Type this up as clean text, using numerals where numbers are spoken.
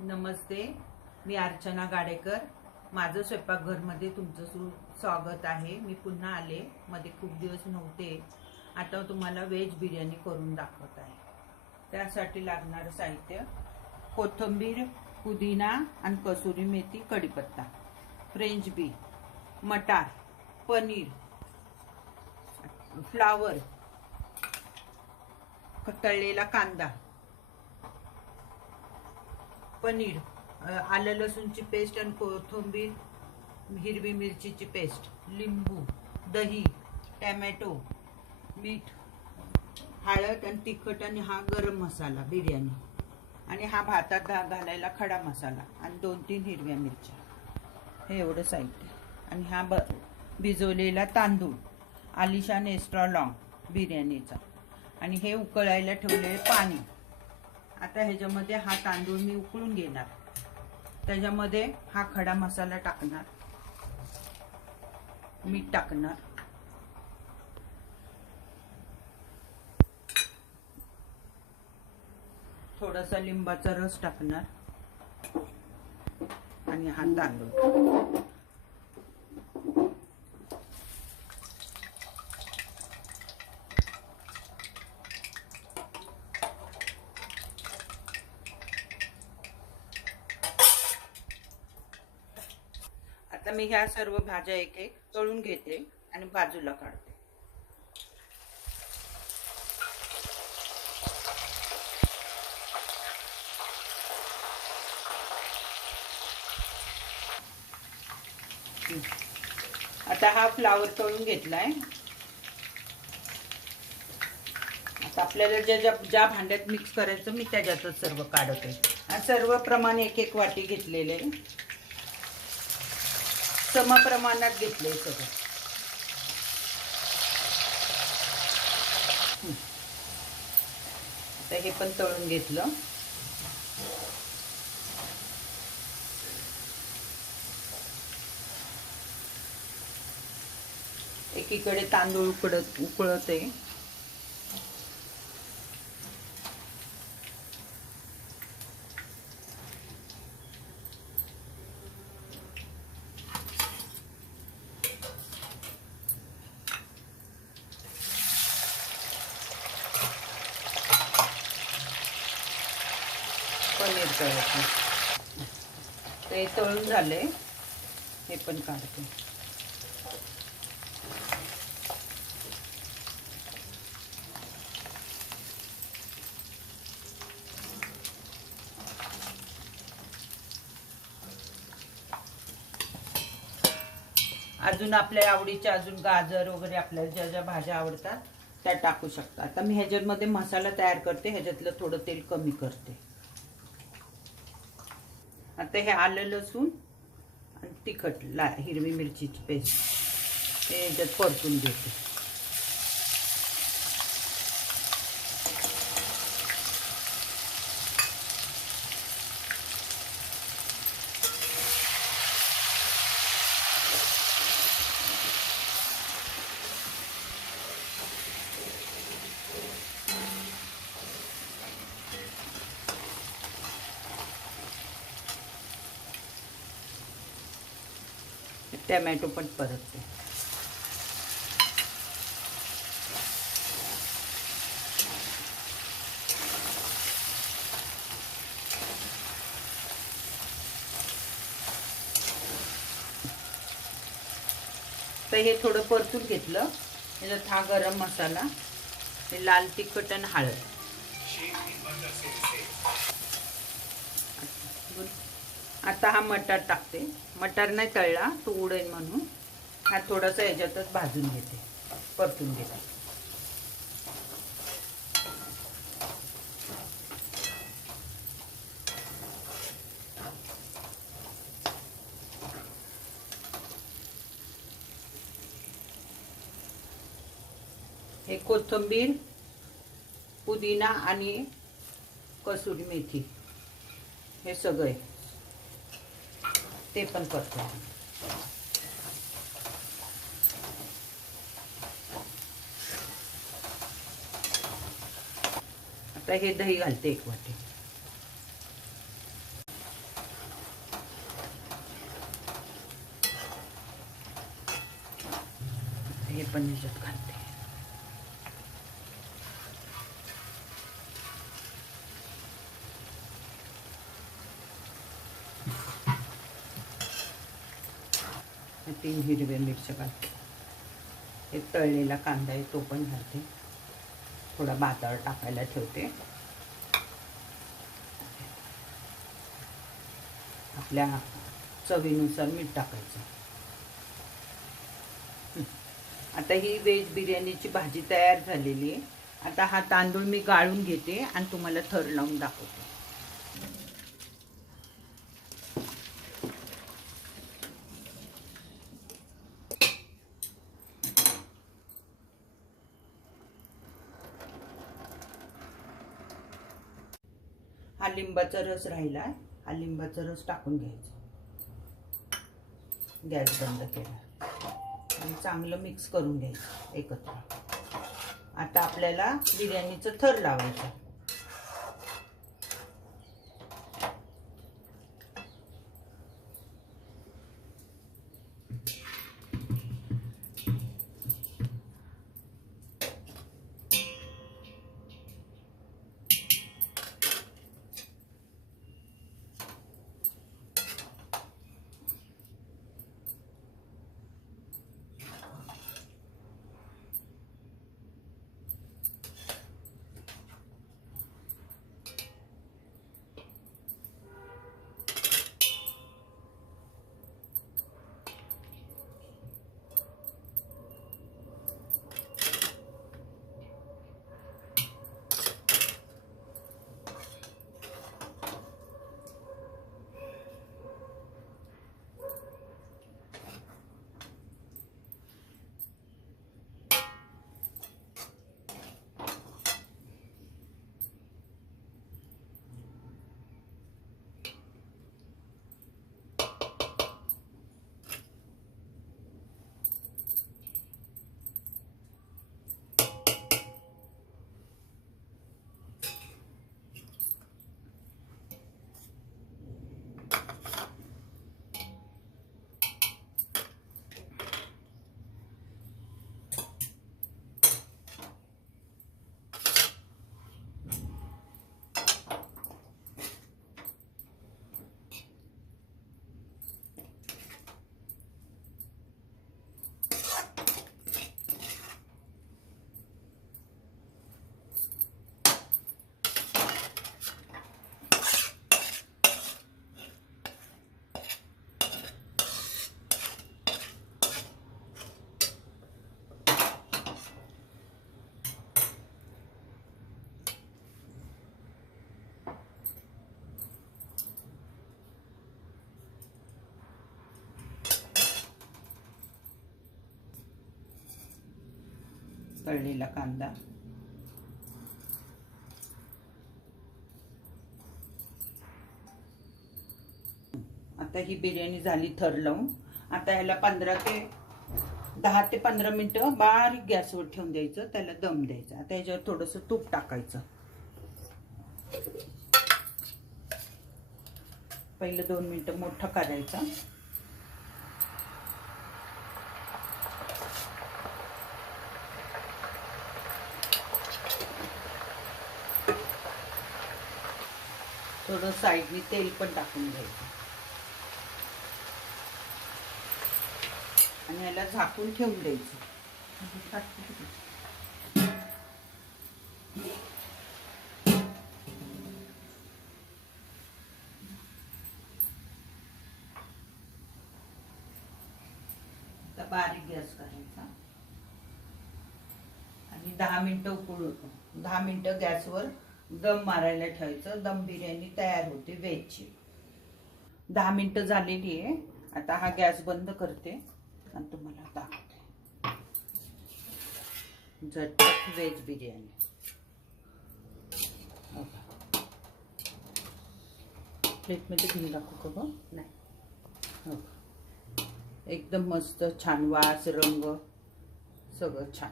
नमस्ते, मी अर्चना गाडेकर. माझं स्वयंपाकघरमध्ये तुमचं स्वागत आहे. मी पुन्हा आले, मध्ये खूप दिवस नव्हते. आता तुम्हाला व्हेज बिर्याणी करून दाखवत आहे. त्यासाठी लागणारं साहित्य: कोथिंबीर, पुदिना आणि कसुरी मेथी, कढीपत्ता, फ्रेंच बी, मटार, पनीर, फ्लावर, तळलेला कांदा, पनीर, आलं लसूणची पेस्ट आणि कोथिंबीर, हिरवी मिरचीची पेस्ट, लिंबू, दही, टोमॅटो, मीठ, हळद आणि तिखट, आणि हा गरम मसाला बिर्याणी, आणि हा भातात घालायला खडा मसाला, आणि 2-3 हिरव्या मिरच्या. हे एवढं साहित्य. आणि हा भिजवलेला तांदूळ, आलिशान एक्स्ट्रा लॉंग बिर्याणीचा, आणि हे उकळायला ठेवलेले पाणी. आता ह्याच्यामध्ये हा तांदूळ मी उकळून घेणार, त्याच्यामध्ये हा खडा मसाला टाकणार, मीठ टाकणार, थोडासा लिंबाचा रस टाकणार, आणि हा तांदूळ. आता मी ह्या सर्व भाज्या एक एक तळून घेते आणि बाजूला काढते. आता हा फ्लावर तळून घेतलाय. आता आपल्याला ज्या भांड्यात मिक्स करायचं मी त्याच्यातच सर्व काढते. आणि सर्व प्रमाण एक एक वाटी घेतलेले, सम प्रमाणात घेतले सगळं. आता हे पण तळून घेतलं. एकीकडे तांदूळ उकळते. पनीर तळायचं. ते तळून झाले, हे पण काढते. अजून आपल्या आवडीच्या अजून गाजर वगैरे आपल्याला ज्या ज्या भाज्या आवडतात त्या टाकू शकता. आता मी ह्याच्यामध्ये मसाला तयार करते. ह्याच्यातलं थोडं तेल कमी करते. आता हे आलं लसूण आणि तिखट, हिरवी मिरचीची पेस्ट हे ह्याच्यात परतून घेते. टोमॅटो पण परतते. तर हे थोडं परतून घेतलं. त्याच्यात हा गरम मसाला, हे लाल तिखट आणि हळद. आता हा मटार टाकते. मटार नाही तळला, तो उडेल म्हणून हा थोडासा ह्याच्यातच भाजून घेते, परतून घेते. हे कोथिंबीर, पुदिना आणि कसुरी मेथी हे सगळे ते पण करतो. आता हे दही घालते 1 वाटी. पण ह्याच्यात घालते. तीन हिरव्या मिरच्या घालते. एक तळलेला कांदा आहे तो पण घालते. थोडा बाजार टाकायला ठेवते. आपल्या चवीनुसार मीठ टाकायचं. आता ही व्हेज बिर्याणीची भाजी तयार झालेली आहे. आता हा तांदूळ मी गाळून घेते आणि तुम्हाला थर लावून दाखवते. हा लिंबाचा रस राहिला. हा लिंबाचा रस टाकून घ्यायचा. गॅस बंद केला आणि चांगलं मिक्स करून घ्यायचं एकत्र. आता आपल्याला बिर्याणीचं थर लावायचं. तळलेला कांदा, आता ही बिर्याणी झाली थर लावून. आता ह्याला 10 ते 15 मिनिटं बारीक गॅसवर ठेवून द्यायचं. त्याला दम द्यायचा. आता ह्याच्यावर थोडंसं तूप टाकायचं. पहिलं 2 मिनिटं मोठं करायचं. थोडं साईडनी तेल पण टाकून घ्यायचं आणि याला झाकून ठेवून द्यायचं. आता बारीक गॅस करायचा आणि 10 मिनिटं गॅसवर दम मारायला ठेवायचं. दम बिर्याणी तयार होते व्हेजची. 10 मिनिटं झालेली आहे. आता हा गॅस बंद करते आणि तुम्हाला दाखवते झटपट व्हेज बिर्याणी. प्लेटमध्ये घेऊन दाखवू का गं? नाही. एकदम मस्त छान वास, रंग सगळं छान.